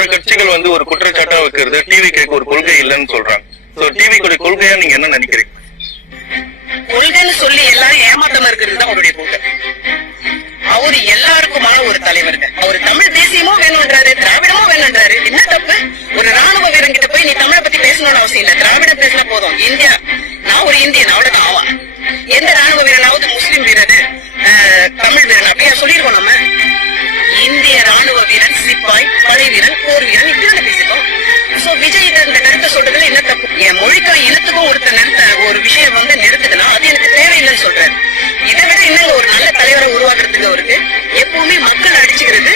மற்ற கட்சிகள் வந்து ஒரு குற்றச்சாட்டா வைக்கிறது டிவிக்கு ஒரு கொள்கை இல்லைன்னு சொல்றாங்க. சோ டிவிக்கு கொள்கையா நீங்க என்ன நினைக்கிறீங்க? கொள்கைன்னு சொல்லி எல்லாரும் ஏமாத்தாம இருக்கிறது தான் அவருடைய கொள்கை. அவரு எல்லாருக்குமான ஒரு தலைவருங்க. அவரு தமிழ் தேசியமும் வேணும்ன்றாரு, திராவிடமும் வேணும்ன்றாரு. என்ன தப்பு? ஒரு ராணுவ வீரன் கிட்ட போய் நீ தமிழை பத்தி பேசணும்னு அவசியம் இல்ல, திராவிடம் பேசினா போதும். இந்தியா, நான் ஒரு இந்தியன், அவ்வளவுதான். ஆவா எந்த ராணுவ வீரனாவது முஸ்லிம் வீரன், தமிழ் வீரன் அப்படியா சொல்லிருக்கோம்? நம்ம இந்திய ராணுவ வீரன், சிப்பாய், படை வீரன், போர் வீரன் இப்படி பேசிட்டோம். சோ விஜய் இந்த கருத்தை சொல்றதுல என்ன தப்பு? என் மொழிக்கும் இனத்துக்கும் ஒரு விஷயம் வந்து நிறுத்துதுன்னா அது எனக்கு தேவையில்லைன்னு சொல்றாரு. இதை விட இன்னும் ஒரு நல்ல தலைவரை உருவாக்குறதுக்கு அவருக்கு எப்பவுமே மக்கள் அடிச்சுக்கிறது